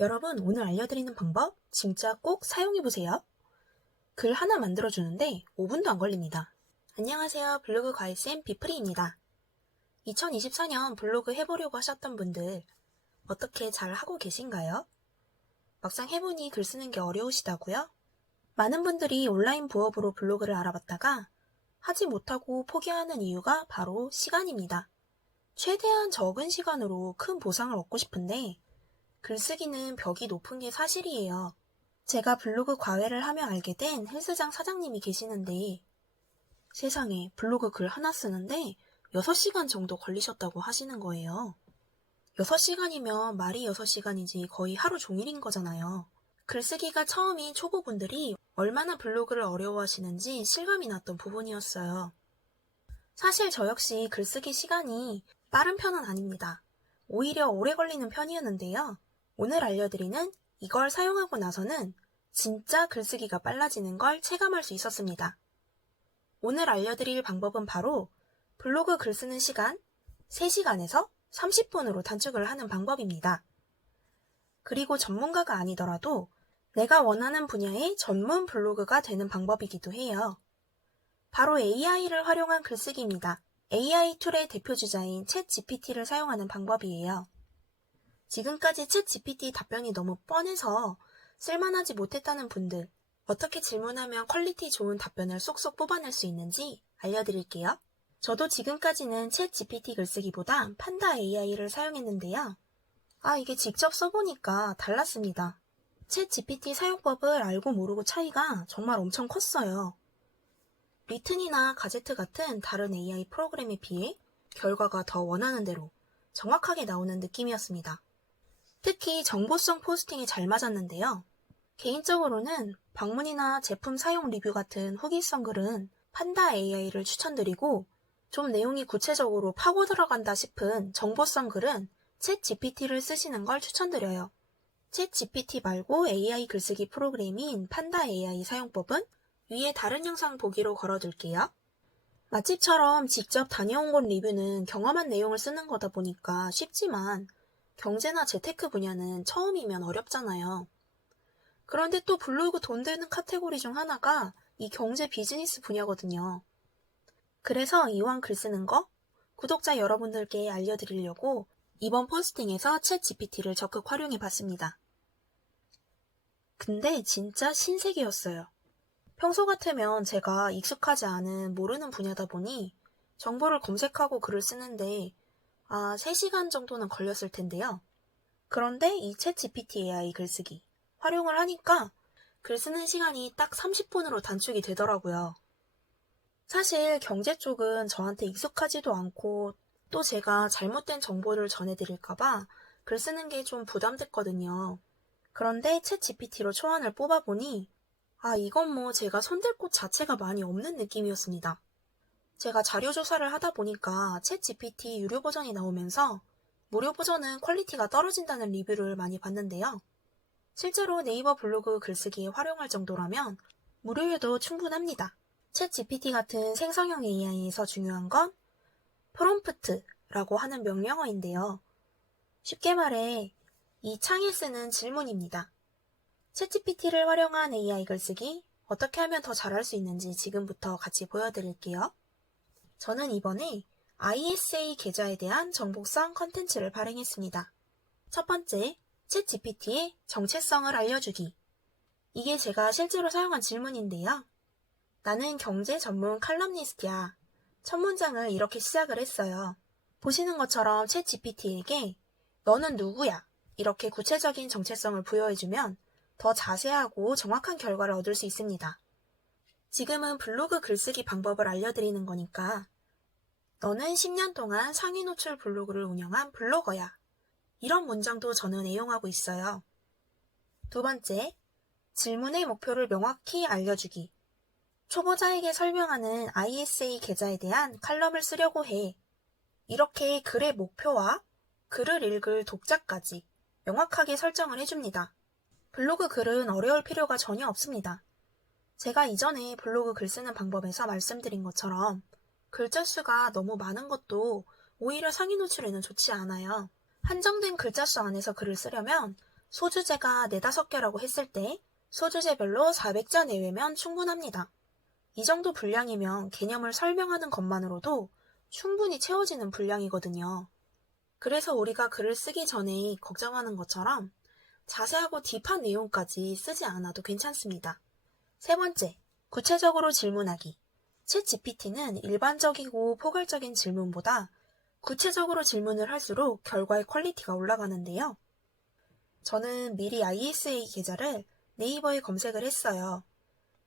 여러분, 오늘 알려드리는 방법 진짜 꼭 사용해보세요. 글 하나 만들어주는데 5분도 안 걸립니다. 안녕하세요. 블로그 과외쌤 비프리입니다. 2024년 블로그 해보려고 하셨던 분들 어떻게 잘 하고 계신가요? 막상 해보니 글 쓰는 게 어려우시다고요? 많은 분들이 온라인 부업으로 블로그를 알아봤다가 하지 못하고 포기하는 이유가 바로 시간입니다. 최대한 적은 시간으로 큰 보상을 얻고 싶은데 글쓰기는 벽이 높은 게 사실이에요. 제가 블로그 과외를 하며 알게 된 헬스장 사장님이 계시는데 세상에 블로그 글 하나 쓰는데 6시간 정도 걸리셨다고 하시는 거예요. 6시간이면 말이 6시간이지 거의 하루 종일인 거잖아요. 글쓰기가 처음인 초보분들이 얼마나 블로그를 어려워하시는지 실감이 났던 부분이었어요. 사실 저 역시 글쓰기 시간이 빠른 편은 아닙니다. 오히려 오래 걸리는 편이었는데요. 오늘 알려드리는 이걸 사용하고 나서는 진짜 글쓰기가 빨라지는 걸 체감할 수 있었습니다. 오늘 알려드릴 방법은 바로 블로그 글 쓰는 시간 3시간에서 30분으로 단축을 하는 방법입니다. 그리고 전문가가 아니더라도 내가 원하는 분야의 전문 블로그가 되는 방법이기도 해요. 바로 AI를 활용한 글쓰기입니다. AI 툴의 대표주자인 챗GPT를 사용하는 방법이에요. 지금까지 챗GPT 답변이 너무 뻔해서 쓸만하지 못했다는 분들, 어떻게 질문하면 퀄리티 좋은 답변을 쏙쏙 뽑아낼 수 있는지 알려드릴게요. 저도 지금까지는 챗GPT 글쓰기보다 판다 AI를 사용했는데요. 이게 직접 써보니까 달랐습니다. 챗GPT 사용법을 알고 모르고 차이가 정말 엄청 컸어요. 리튼이나 가제트 같은 다른 AI 프로그램에 비해 결과가 더 원하는 대로 정확하게 나오는 느낌이었습니다. 특히 정보성 포스팅이 잘 맞았는데요. 개인적으로는 방문이나 제품 사용 리뷰 같은 후기성 글은 판다 AI를 추천드리고 좀 내용이 구체적으로 파고 들어간다 싶은 정보성 글은 챗 GPT를 쓰시는 걸 추천드려요. 챗 GPT 말고 AI 글쓰기 프로그램인 판다 AI 사용법은 위에 다른 영상 보기로 걸어둘게요. 맛집처럼 직접 다녀온 곳 리뷰는 경험한 내용을 쓰는 거다 보니까 쉽지만 경제나 재테크 분야는 처음이면 어렵잖아요. 그런데 또 블로그 돈 되는 카테고리 중 하나가 이 경제 비즈니스 분야거든요. 그래서 이왕 글 쓰는 거 구독자 여러분들께 알려드리려고 이번 포스팅에서 챗 GPT를 적극 활용해 봤습니다. 근데 진짜 신세계였어요. 평소 같으면 제가 익숙하지 않은 모르는 분야다 보니 정보를 검색하고 글을 쓰는데 3시간 정도는 걸렸을 텐데요. 그런데 이 챗 GPT AI 글쓰기 활용을 하니까 글 쓰는 시간이 딱 30분으로 단축이 되더라고요. 사실 경제 쪽은 저한테 익숙하지도 않고 또 제가 잘못된 정보를 전해드릴까봐 글 쓰는 게 좀 부담됐거든요. 그런데 챗 GPT로 초안을 뽑아보니 이건 뭐 제가 손댈 곳 자체가 많이 없는 느낌이었습니다. 제가 자료 조사를 하다 보니까 챗 GPT 유료 버전이 나오면서 무료 버전은 퀄리티가 떨어진다는 리뷰를 많이 봤는데요. 실제로 네이버 블로그 글쓰기에 활용할 정도라면 무료여도 충분합니다. 챗 GPT 같은 생성형 AI에서 중요한 건 프롬프트라고 하는 명령어인데요. 쉽게 말해 이 창에 쓰는 질문입니다. 챗 GPT를 활용한 AI 글쓰기 어떻게 하면 더 잘할 수 있는지 지금부터 같이 보여드릴게요. 저는 이번에 ISA 계좌에 대한 정보성 컨텐츠를 발행했습니다. 첫 번째, 챗 GPT의 정체성을 알려주기. 이게 제가 실제로 사용한 질문인데요. 나는 경제 전문 칼럼니스트야. 첫 문장을 이렇게 시작을 했어요. 보시는 것처럼 챗 GPT에게 너는 누구야? 이렇게 구체적인 정체성을 부여해주면 더 자세하고 정확한 결과를 얻을 수 있습니다. 지금은 블로그 글쓰기 방법을 알려드리는 거니까 너는 10년 동안 상위 노출 블로그를 운영한 블로거야. 이런 문장도 저는 애용하고 있어요. 두 번째, 질문의 목표를 명확히 알려주기. 초보자에게 설명하는 ISA 계좌에 대한 칼럼을 쓰려고 해. 이렇게 글의 목표와 글을 읽을 독자까지 명확하게 설정을 해줍니다. 블로그 글은 어려울 필요가 전혀 없습니다. 제가 이전에 블로그 글 쓰는 방법에서 말씀드린 것처럼 글자 수가 너무 많은 것도 오히려 상위 노출에는 좋지 않아요. 한정된 글자 수 안에서 글을 쓰려면 소주제가 4~5개라고 했을 때 소주제별로 400자 내외면 충분합니다. 이 정도 분량이면 개념을 설명하는 것만으로도 충분히 채워지는 분량이거든요. 그래서 우리가 글을 쓰기 전에 걱정하는 것처럼 자세하고 딥한 내용까지 쓰지 않아도 괜찮습니다. 세 번째, 구체적으로 질문하기. 챗GPT는 일반적이고 포괄적인 질문보다 구체적으로 질문을 할수록 결과의 퀄리티가 올라가는데요. 저는 미리 ISA 계좌를 네이버에 검색을 했어요.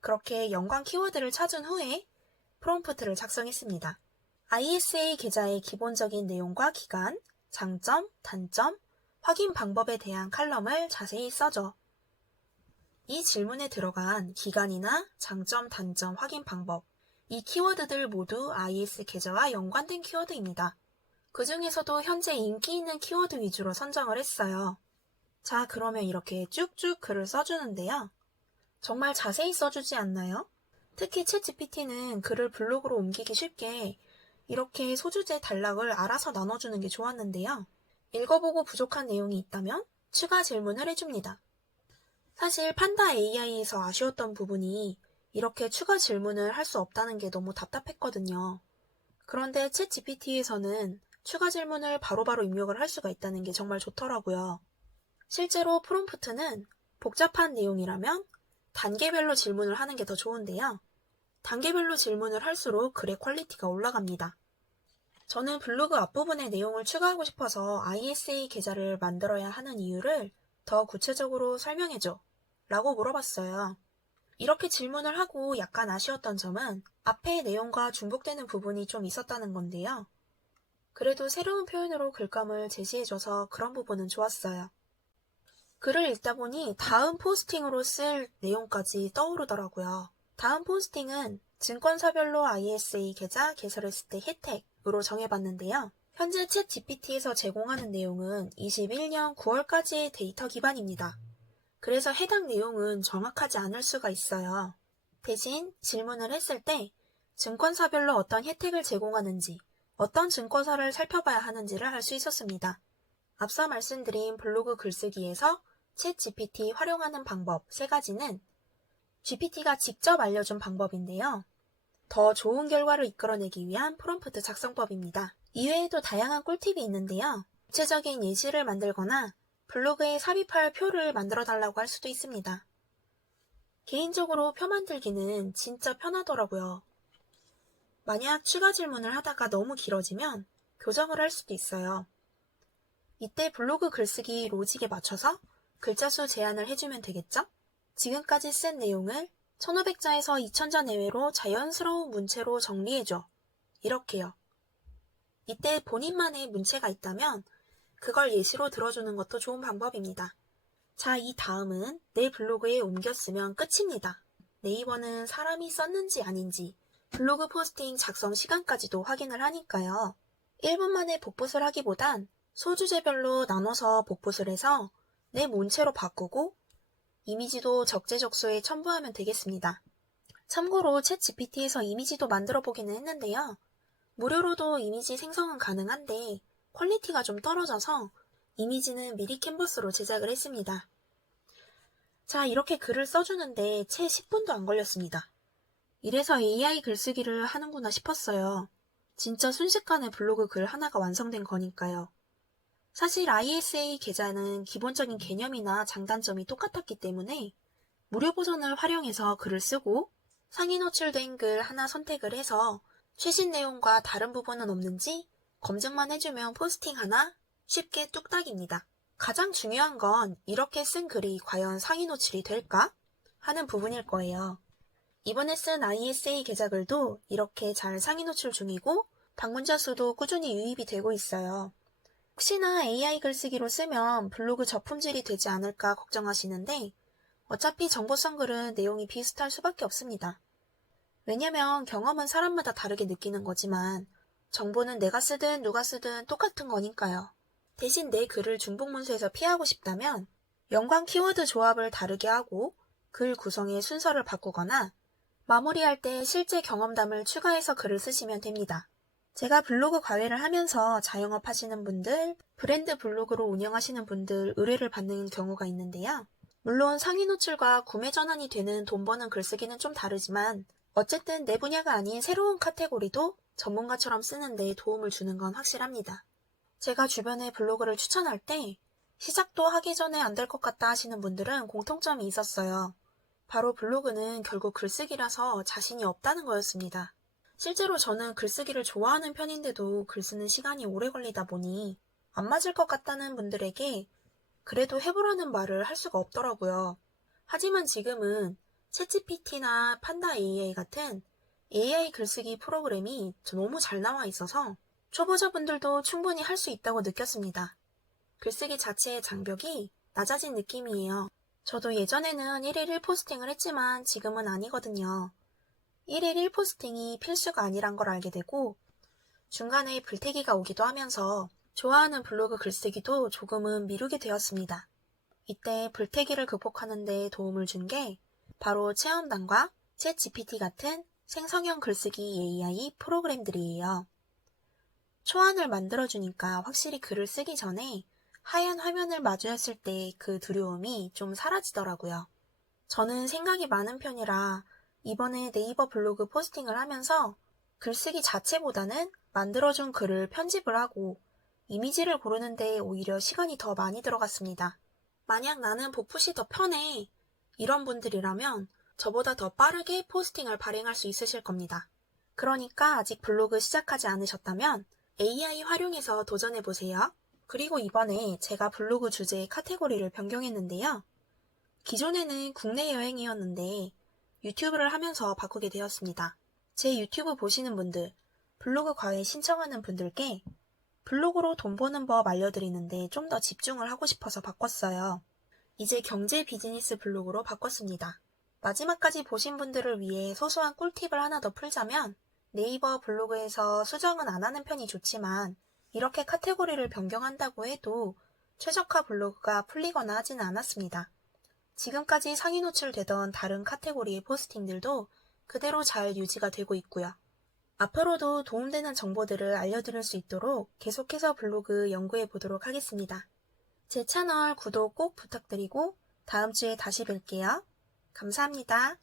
그렇게 연관 키워드를 찾은 후에 프롬프트를 작성했습니다. ISA 계좌의 기본적인 내용과 기간, 장점, 단점, 확인 방법에 대한 칼럼을 자세히 써줘. 이 질문에 들어간 기간이나 장점, 단점, 확인 방법, 이 키워드들 모두 IS 계좌와 연관된 키워드입니다. 그 중에서도 현재 인기 있는 키워드 위주로 선정을 했어요. 자, 그러면 이렇게 쭉쭉 글을 써주는데요. 정말 자세히 써주지 않나요? 특히 챗GPT는 글을 블로그로 옮기기 쉽게 이렇게 소주제 단락을 알아서 나눠주는 게 좋았는데요. 읽어보고 부족한 내용이 있다면 추가 질문을 해줍니다. 사실 판다 AI에서 아쉬웠던 부분이 이렇게 추가 질문을 할 수 없다는 게 너무 답답했거든요. 그런데 챗GPT에서는 추가 질문을 바로바로 입력을 할 수가 있다는 게 정말 좋더라고요. 실제로 프롬프트는 복잡한 내용이라면 단계별로 질문을 하는 게 더 좋은데요. 단계별로 질문을 할수록 글의 퀄리티가 올라갑니다. 저는 블로그 앞부분에 내용을 추가하고 싶어서 ISA 계좌를 만들어야 하는 이유를 더 구체적으로 설명해줘 라고 물어봤어요. 이렇게 질문을 하고 약간 아쉬웠던 점은 앞의 내용과 중복되는 부분이 좀 있었다는 건데요. 그래도 새로운 표현으로 글감을 제시해줘서 그런 부분은 좋았어요. 글을 읽다 보니 다음 포스팅으로 쓸 내용까지 떠오르더라고요. 다음 포스팅은 증권사별로 ISA 계좌 개설했을 때 혜택으로 정해봤는데요. 현재 챗 GPT에서 제공하는 내용은 21년 9월까지의 데이터 기반입니다. 그래서 해당 내용은 정확하지 않을 수가 있어요. 대신 질문을 했을 때 증권사별로 어떤 혜택을 제공하는지, 어떤 증권사를 살펴봐야 하는지를 알 수 있었습니다. 앞서 말씀드린 블로그 글쓰기에서 챗 GPT 활용하는 방법 3가지는 GPT가 직접 알려준 방법인데요. 더 좋은 결과를 이끌어내기 위한 프롬프트 작성법입니다. 이외에도 다양한 꿀팁이 있는데요. 구체적인 예시를 만들거나 블로그에 삽입할 표를 만들어 달라고 할 수도 있습니다. 개인적으로 표 만들기는 진짜 편하더라고요. 만약 추가 질문을 하다가 너무 길어지면 교정을 할 수도 있어요. 이때 블로그 글쓰기 로직에 맞춰서 글자 수 제한을 해주면 되겠죠? 지금까지 쓴 내용을 1500자에서 2000자 내외로 자연스러운 문체로 정리해줘. 이렇게요. 이때 본인만의 문체가 있다면 그걸 예시로 들어주는 것도 좋은 방법입니다. 자, 이 다음은 내 블로그에 옮겨 쓰면 끝입니다. 네이버는 사람이 썼는지 아닌지 블로그 포스팅 작성 시간까지도 확인을 하니까요. 1분 만에 복붙을 하기보단 소주제별로 나눠서 복붙을 해서 내 문체로 바꾸고 이미지도 적재적소에 첨부하면 되겠습니다. 참고로 챗 GPT에서 이미지도 만들어 보기는 했는데요. 무료로도 이미지 생성은 가능한데 퀄리티가 좀 떨어져서 이미지는 미리 캔버스로 제작을 했습니다. 자, 이렇게 글을 써주는데 채 10분도 안 걸렸습니다. 이래서 AI 글쓰기를 하는구나 싶었어요. 진짜 순식간에 블로그 글 하나가 완성된 거니까요. 사실 ISA 계좌는 기본적인 개념이나 장단점이 똑같았기 때문에 무료 버전을 활용해서 글을 쓰고 상위 노출된 글 하나 선택을 해서 최신 내용과 다른 부분은 없는지 검증만 해주면 포스팅 하나 쉽게 뚝딱입니다. 가장 중요한 건 이렇게 쓴 글이 과연 상위 노출이 될까? 하는 부분일 거예요. 이번에 쓴 ISA 계좌 글도 이렇게 잘 상위 노출 중이고 방문자 수도 꾸준히 유입이 되고 있어요. 혹시나 AI 글쓰기로 쓰면 블로그 저품질이 되지 않을까 걱정하시는데 어차피 정보성 글은 내용이 비슷할 수밖에 없습니다. 왜냐면 경험은 사람마다 다르게 느끼는 거지만 정보는 내가 쓰든 누가 쓰든 똑같은 거니까요. 대신 내 글을 중복문서에서 피하고 싶다면 연관 키워드 조합을 다르게 하고 글 구성의 순서를 바꾸거나 마무리할 때 실제 경험담을 추가해서 글을 쓰시면 됩니다. 제가 블로그 과외를 하면서 자영업 하시는 분들, 브랜드 블로그로 운영하시는 분들 의뢰를 받는 경우가 있는데요. 물론 상위 노출과 구매 전환이 되는 돈 버는 글쓰기는 좀 다르지만 어쨌든 내 분야가 아닌 새로운 카테고리도 전문가처럼 쓰는데 도움을 주는 건 확실합니다. 제가 주변에 블로그를 추천할 때 시작도 하기 전에 안 될 것 같다 하시는 분들은 공통점이 있었어요. 바로 블로그는 결국 글쓰기라서 자신이 없다는 거였습니다. 실제로 저는 글쓰기를 좋아하는 편인데도 글 쓰는 시간이 오래 걸리다 보니 안 맞을 것 같다는 분들에게 그래도 해보라는 말을 할 수가 없더라고요. 하지만 지금은 챗GPT나 판다 AI 같은 AI 글쓰기 프로그램이 너무 잘 나와 있어서 초보자분들도 충분히 할 수 있다고 느꼈습니다. 글쓰기 자체의 장벽이 낮아진 느낌이에요. 저도 예전에는 1일 1포스팅을 했지만 지금은 아니거든요. 1일 1포스팅이 필수가 아니란 걸 알게 되고 중간에 불태기가 오기도 하면서 좋아하는 블로그 글쓰기도 조금은 미루게 되었습니다. 이때 불태기를 극복하는 데 도움을 준 게 바로 체험단과 챗 GPT 같은 생성형 글쓰기 AI 프로그램들이에요. 초안을 만들어주니까 확실히 글을 쓰기 전에 하얀 화면을 마주했을 때 그 두려움이 좀 사라지더라고요. 저는 생각이 많은 편이라 이번에 네이버 블로그 포스팅을 하면서 글쓰기 자체보다는 만들어준 글을 편집을 하고 이미지를 고르는데 오히려 시간이 더 많이 들어갔습니다. 만약 나는 복붙이 더 편해 이런 분들이라면 저보다 더 빠르게 포스팅을 발행할 수 있으실 겁니다. 그러니까 아직 블로그 시작하지 않으셨다면 AI 활용해서 도전해보세요. 그리고 이번에 제가 블로그 주제 카테고리를 변경했는데요. 기존에는 국내 여행이었는데 유튜브를 하면서 바꾸게 되었습니다. 제 유튜브 보시는 분들, 블로그 과외 신청하는 분들께 블로그로 돈 버는 법 알려드리는데 좀 더 집중을 하고 싶어서 바꿨어요. 이제 경제 비즈니스 블로그로 바꿨습니다. 마지막까지 보신 분들을 위해 소소한 꿀팁을 하나 더 풀자면 네이버 블로그에서 수정은 안 하는 편이 좋지만 이렇게 카테고리를 변경한다고 해도 최저가 블로그가 풀리거나 하지는 않았습니다. 지금까지 상위 노출되던 다른 카테고리의 포스팅들도 그대로 잘 유지가 되고 있고요. 앞으로도 도움되는 정보들을 알려드릴 수 있도록 계속해서 블로그 연구해 보도록 하겠습니다. 제 채널 구독 꼭 부탁드리고 다음 주에 다시 뵐게요. 감사합니다.